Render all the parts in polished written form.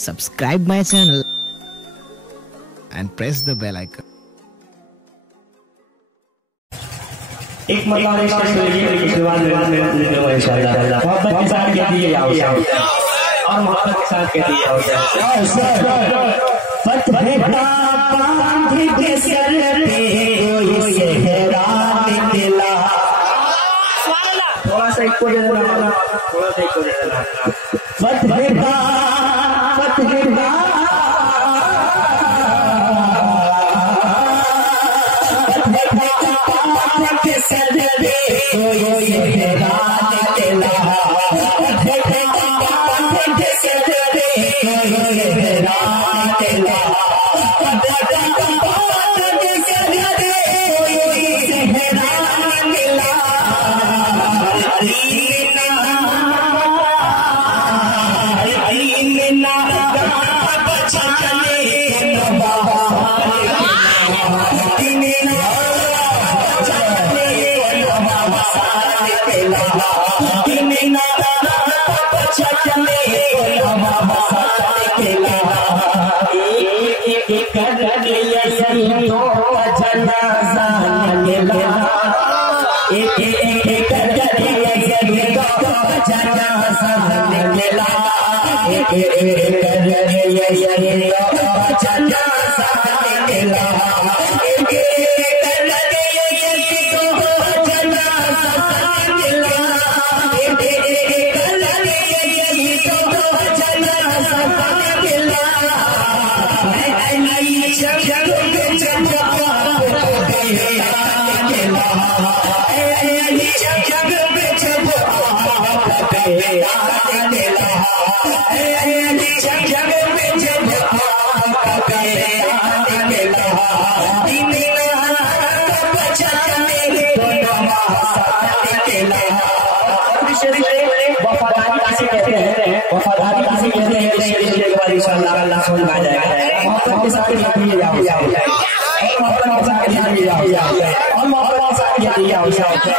subscribe my channel and press the bell icon. एक मकान के बाद में इंशाल्लाह मोहब्बत के साथ कहती है और मोहब्बत के साथ कहती है फतह बांध के सर पे सहरा दिला थोड़ा सा इको दे देना वफादारी किसी कहते हैं के बाद इंशाल्लाह अल्लाह समझ में आ जाएगा। मोहब्बत के साथ कहती है और मोहब्बत के साथ कहती है और मोहब्बत के साथ कहती है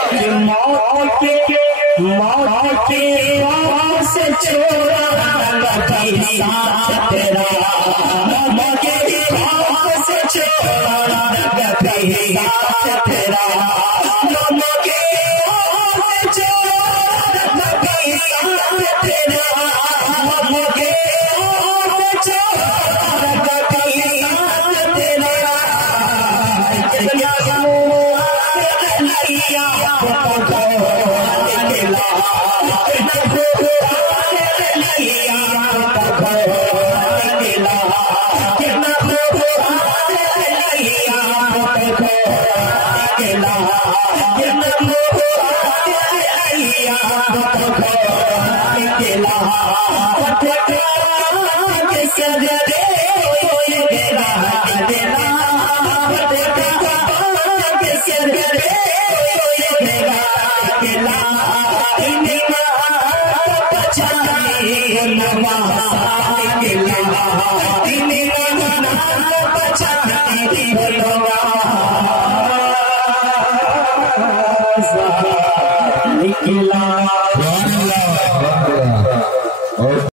कि मौत के से छोड़ा